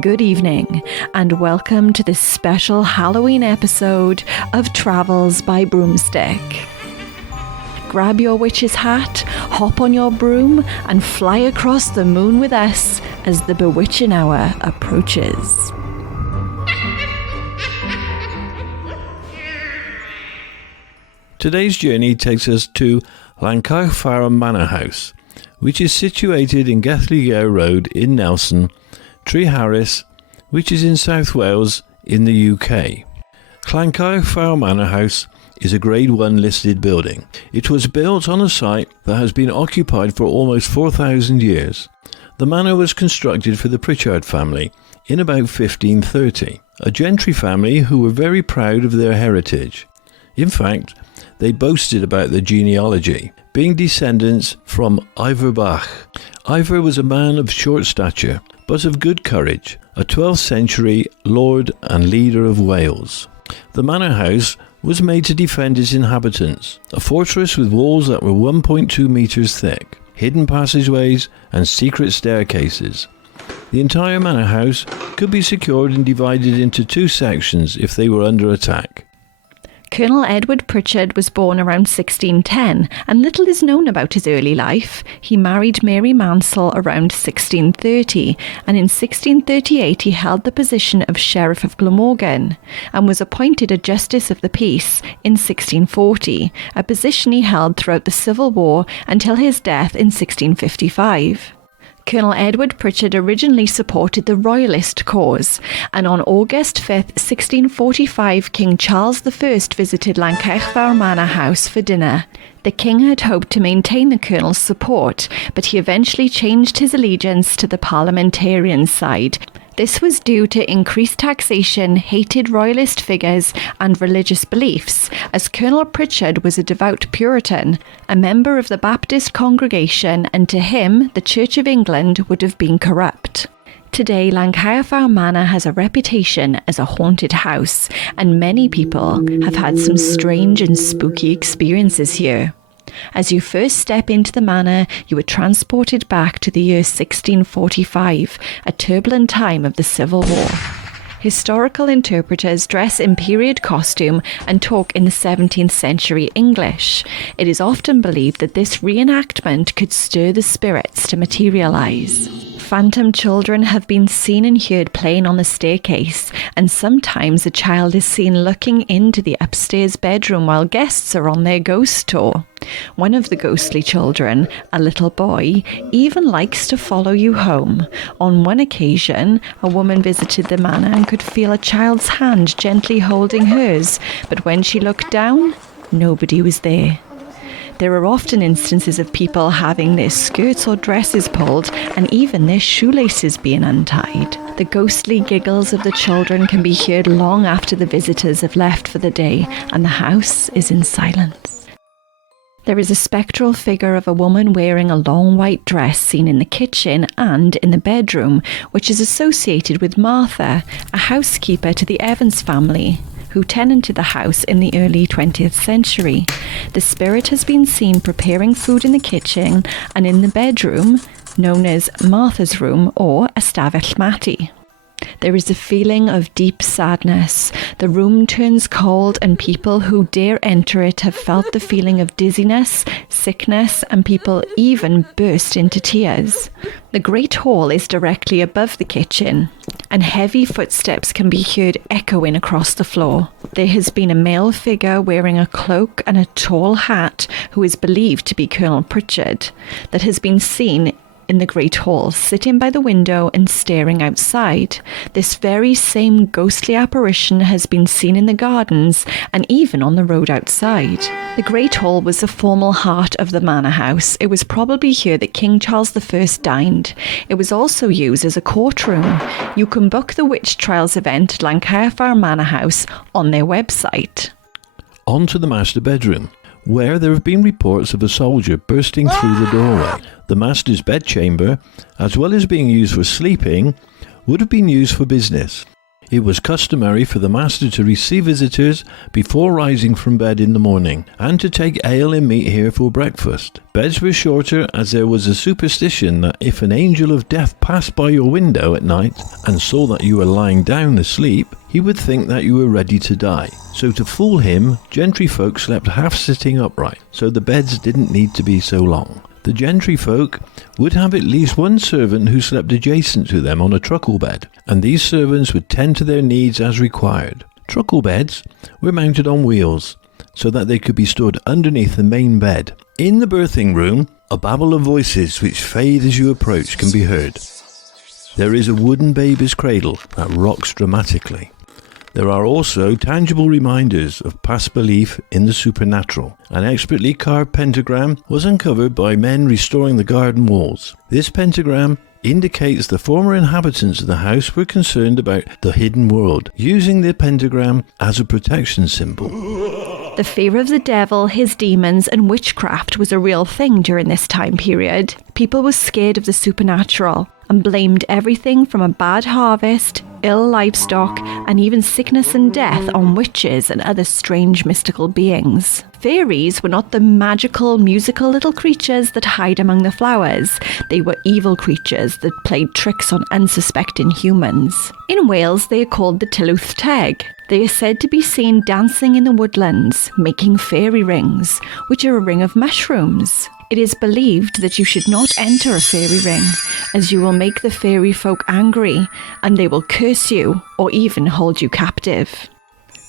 Good evening, and welcome to this special Halloween episode of Travels by Broomstick. Grab your witch's hat, hop on your broom, and fly across the moon with us as the bewitching hour approaches. Today's journey takes us to Llancaiach Fawr Manor House, which is situated in Llancaiach Road in Nelson, Treharris, which is in South Wales in the UK. Llancaiach Fawr Manor House is a Grade 1 listed building. It was built on a site that has been occupied for almost 4,000 years. The manor was constructed for the Prichard family in about 1530, a gentry family who were very proud of their heritage. In fact, they boasted about their genealogy, being descendants from Ivor Bach. Ivor was a man of short stature, but of good courage, a 12th century lord and leader of Wales. The manor house was made to defend its inhabitants, a fortress with walls that were 1.2 metres thick, hidden passageways and secret staircases. The entire manor house could be secured and divided into two sections if they were under attack. Colonel Edward Prichard was born around 1610, and little is known about his early life. He married Mary Mansell around 1630, and in 1638 he held the position of Sheriff of Glamorgan, and was appointed a Justice of the Peace in 1640, a position he held throughout the Civil War until his death in 1655. Colonel Edward Prichard originally supported the Royalist cause, and on August 5, 1645, King Charles I visited Llancaiach Fawr Manor House for dinner. The king had hoped to maintain the colonel's support, but he eventually changed his allegiance to the parliamentarian side. This was due to increased taxation, hated royalist figures and religious beliefs, as Colonel Prichard was a devout Puritan, a member of the Baptist congregation, and to him the Church of England would have been corrupt. Today, Llancaiach Fawr Manor has a reputation as a haunted house, and many people have had some strange and spooky experiences here. As you first step into the manor, you are transported back to the year 1645, a turbulent time of the Civil War. Historical interpreters dress in period costume and talk in the 17th century English. It is often believed that this reenactment could stir the spirits to materialise. Phantom children have been seen and heard playing on the staircase, and sometimes a child is seen looking into the upstairs bedroom while guests are on their ghost tour. One of the ghostly children, a little boy, even likes to follow you home. On one occasion, a woman visited the manor and could feel a child's hand gently holding hers, but when she looked down, nobody was there. There are often instances of people having their skirts or dresses pulled and even their shoelaces being untied. The ghostly giggles of the children can be heard long after the visitors have left for the day and the house is in silence. There is a spectral figure of a woman wearing a long white dress seen in the kitchen and in the bedroom, which is associated with Martha, a housekeeper to the Evans family, who tenanted the house in the early 20th century. The spirit has been seen preparing food in the kitchen and in the bedroom, known as Martha's room or Ystafell Mati. There is a feeling of deep sadness. The room turns cold and people who dare enter it have felt the feeling of dizziness, sickness, and people even burst into tears. The Great Hall is directly above the kitchen, and heavy footsteps can be heard echoing across the floor. There has been a male figure wearing a cloak and a tall hat who is believed to be Colonel Prichard that has been seen in the Great Hall, sitting by the window and staring outside. This very same ghostly apparition has been seen in the gardens and even on the road outside. The Great Hall was the formal heart of the manor house. It was probably here that King Charles I dined. It was also used as a courtroom. You can book the witch trials event at Llancaiach Fawr Manor House on their website. On to the master bedroom, where there have been reports of a soldier bursting through the doorway. The master's bedchamber, as well as being used for sleeping, would have been used for business. It was customary for the master to receive visitors before rising from bed in the morning, and to take ale and meat here for breakfast. Beds were shorter, as there was a superstition that if an angel of death passed by your window at night and saw that you were lying down asleep, he would think that you were ready to die. So to fool him, gentry folk slept half sitting upright, so the beds didn't need to be so long. The gentry folk would have at least one servant who slept adjacent to them on a truckle bed, and these servants would tend to their needs as required. Truckle beds were mounted on wheels, so that they could be stored underneath the main bed. In the birthing room, a babble of voices which fade as you approach can be heard. There is a wooden baby's cradle that rocks dramatically. There are also tangible reminders of past belief in the supernatural. An expertly carved pentagram was uncovered by men restoring the garden walls. This pentagram indicates the former inhabitants of the house were concerned about the hidden world, using the pentagram as a protection symbol. The fear of the devil, his demons, and witchcraft was a real thing during this time period. People were scared of the supernatural and blamed everything from a bad harvest, ill livestock, and even sickness and death on witches and other strange mystical beings. Fairies were not the magical, musical little creatures that hide among the flowers. They were evil creatures that played tricks on unsuspecting humans. In Wales, they are called the Tylwyth Teg. They are said to be seen dancing in the woodlands, making fairy rings, which are a ring of mushrooms. It is believed that you should not enter a fairy ring, as you will make the fairy folk angry, and they will curse you or even hold you captive.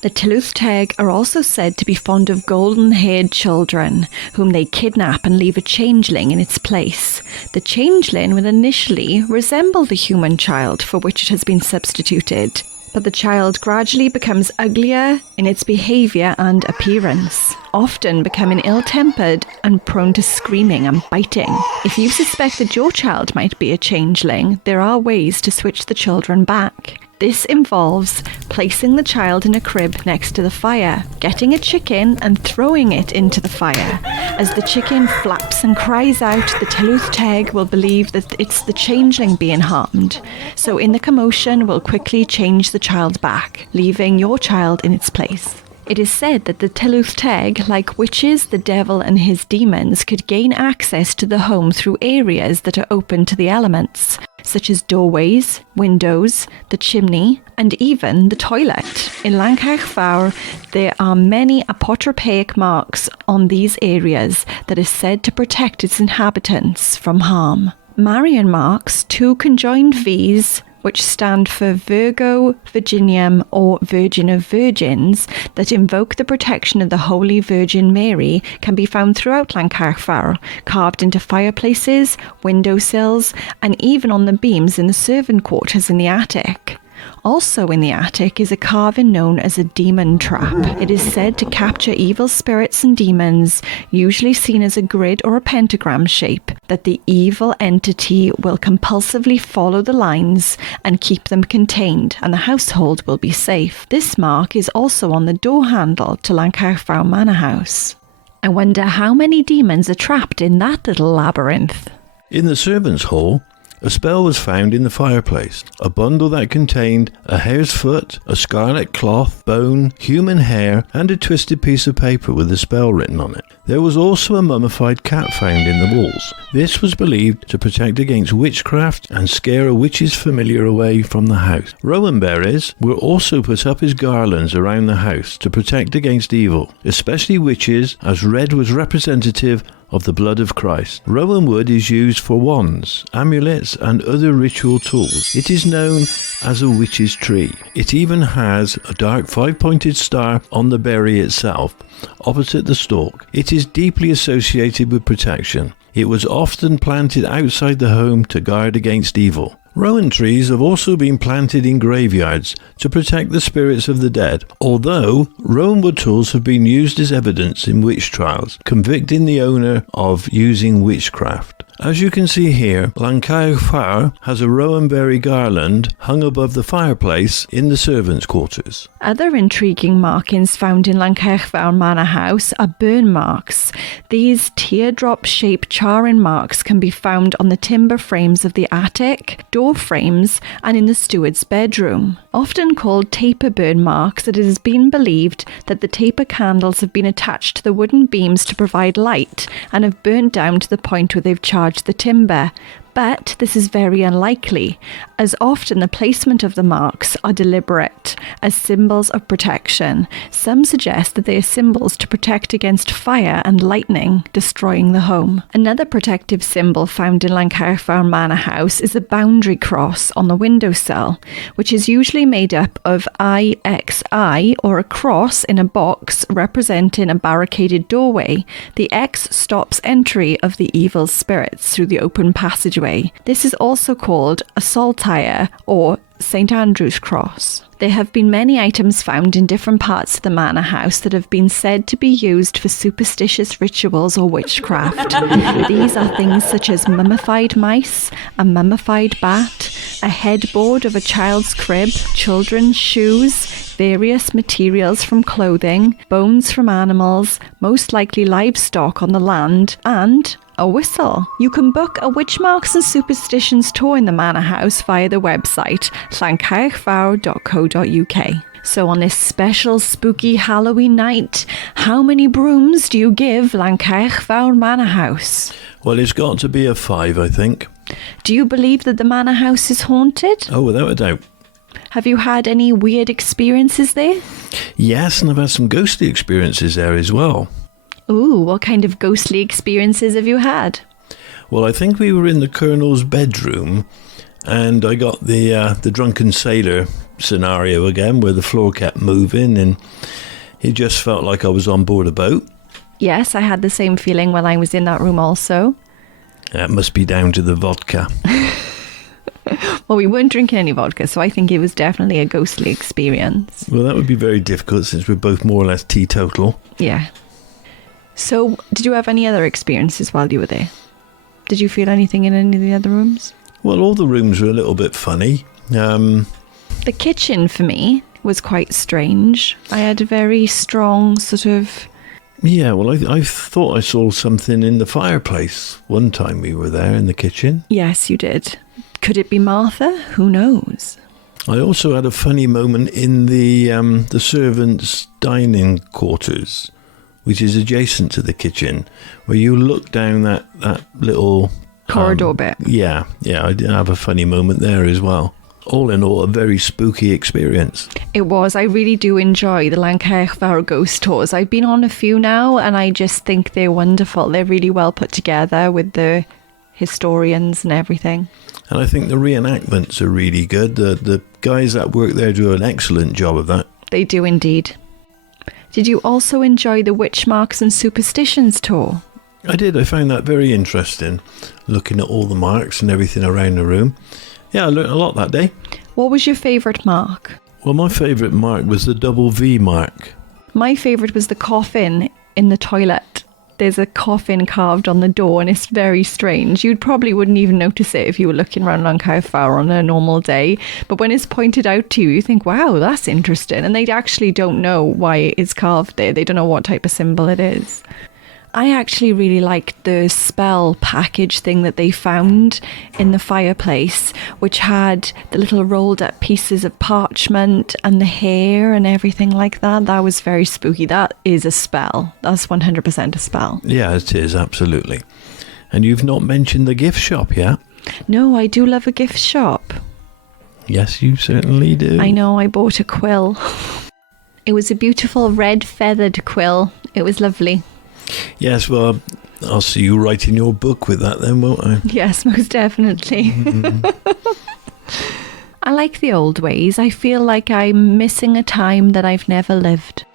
The Tylwyth Teg are also said to be fond of golden-haired children, whom they kidnap and leave a changeling in its place. The changeling will initially resemble the human child for which it has been substituted, but the child gradually becomes uglier in its behaviour and appearance, often becoming ill-tempered and prone to screaming and biting. If you suspect that your child might be a changeling, there are ways to switch the children back. This involves placing the child in a crib next to the fire, getting a chicken and throwing it into the fire. As the chicken flaps and cries out, the Tylwyth Teg will believe that it's the changeling being harmed. So in the commotion will quickly change the child back, leaving your child in its place. It is said that the Tylwyth Teg, like witches, the devil and his demons, could gain access to the home through areas that are open to the elements, such as doorways, windows, the chimney, and even the toilet. In Llancaiach Fawr, there are many apotropaic marks on these areas that is said to protect its inhabitants from harm. Marion Marks, two conjoined V's, which stand for Virgo Virginium or Virgin of Virgins, that invoke the protection of the Holy Virgin Mary, can be found throughout Llancaiach Fawr, carved into fireplaces, windowsills, and even on the beams in the servant quarters in the attic. Also in the attic is a carving known as a demon trap. It is said to capture evil spirits and demons, usually seen as a grid or a pentagram shape, that the evil entity will compulsively follow the lines and keep them contained, and the household will be safe. This mark is also on the door handle to Llancaiach Fawr Manor House. I wonder how many demons are trapped in that little labyrinth. In the servants' hall, a spell was found in the fireplace, a bundle that contained a hare's foot, a scarlet cloth, bone, human hair, and a twisted piece of paper with a spell written on it. There was also a mummified cat found in the walls. This was believed to protect against witchcraft and scare a witch's familiar away from the house. Rowan berries were also put up as garlands around the house to protect against evil, especially witches, as red was representative of the blood of Christ. Rowan wood is used for wands, amulets, and other ritual tools. It is known as a witch's tree. It even has a dark 5-pointed star on the berry itself, opposite the stalk. It is deeply associated with protection. It was often planted outside the home to guard against evil. Rowan trees have also been planted in graveyards to protect the spirits of the dead, although rowan wood tools have been used as evidence in witch trials, convicting the owner of using witchcraft. As you can see here, Llancaiach Fawr has a rowanberry garland hung above the fireplace in the servants' quarters. Other intriguing markings found in Llancaiach Fawr Manor House are burn marks. These teardrop-shaped charring marks can be found on the timber frames of the attic, door frames, and in the steward's bedroom. Often called taper burn marks, it has been believed that the taper candles have been attached to the wooden beams to provide light and have burnt down to the point where they've charred the timber. But this is very unlikely, as often the placement of the marks are deliberate, as symbols of protection. Some suggest that they are symbols to protect against fire and lightning destroying the home. Another protective symbol found in Llancaiach Fawr Manor House is a boundary cross on the windowsill, which is usually made up of IXI, or a cross in a box representing a barricaded doorway. The X stops entry of the evil spirits through the open passageway. This is also called a saltire or St. Andrew's cross. There have been many items found in different parts of the manor house that have been said to be used for superstitious rituals or witchcraft. These are things such as mummified mice, a mummified bat, a headboard of a child's crib, children's shoes, various materials from clothing, bones from animals, most likely livestock on the land, and a whistle. You can book a Witchmarks and Superstitions tour in the manor house via the website llancaiachfawr.co.uk. So on this special spooky Halloween night, how many brooms do you give Llancaiach Fawr Manor House? Well, it's got to be a 5, I think. Do you believe that the manor house is haunted? Oh, without a doubt. Have you had any weird experiences there? Yes, and I've had some ghostly experiences there as well. Ooh, what kind of ghostly experiences have you had? Well, I think we were in the Colonel's bedroom, and I got the drunken sailor scenario again, where the floor kept moving, and it just felt like I was on board a boat. Yes, I had the same feeling when I was in that room also. That must be down to the vodka. Well, we weren't drinking any vodka, so I think it was definitely a ghostly experience. Well, that would be very difficult since we're both more or less teetotal. Yeah. So, did you have any other experiences while you were there? Did you feel anything in any of the other rooms? Well, all the rooms were a little bit funny. The kitchen, for me, was quite strange. I had a very strong sort of... Yeah, well, I thought I saw something in the fireplace one time we were there in the kitchen. Yes, you did. Could it be Martha? Who knows? I also had a funny moment in the servants' dining quarters, which is adjacent to the kitchen, where you look down that little... corridor bit. Yeah, I did have a funny moment there as well. All in all, a very spooky experience. It was. I really do enjoy the Llancaiach Fawr ghost tours. I've been on a few now, and I just think they're wonderful. They're really well put together with the historians and everything. And I think the reenactments are really good. The guys that work there do an excellent job of that. They do indeed. Did you also enjoy the Witchmarks and Superstitions tour? I did. I found that very interesting, looking at all the marks and everything around the room. Yeah, I learnt a lot that day. What was your favourite mark? Well, my favourite mark was the double V mark. My favourite was the coffin in the toilet. There's a coffin carved on the door, and it's very strange. You probably wouldn't even notice it if you were looking around Llancaiach Fawr on a normal day. But when it's pointed out to you, you think, wow, that's interesting. And they actually don't know why it's carved there. They don't know what type of symbol it is. I actually really liked the spell package thing that they found in the fireplace, which had the little rolled up pieces of parchment and the hair and everything like that. That was very spooky. That is a spell. That's 100% a spell. Yeah, it is, absolutely. And you've not mentioned the gift shop yet? No, I do love a gift shop. Yes, you certainly do. I know, I bought a quill. It was a beautiful red feathered quill. It was lovely. Yes, well, I'll see you writing your book with that then, won't I? Yes, most definitely. Mm-hmm. I like the old ways. I feel like I'm missing a time that I've never lived.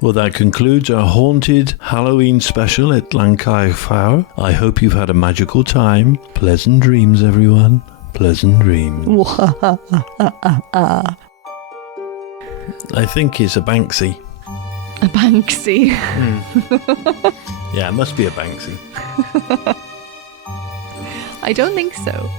Well, that concludes our haunted Halloween special at Llancaiach Fawr. I hope you've had a magical time. Pleasant dreams, everyone. Pleasant dreams. I think it's a Banksy. A Banksy. Yeah, it must be a Banksy. I don't think so.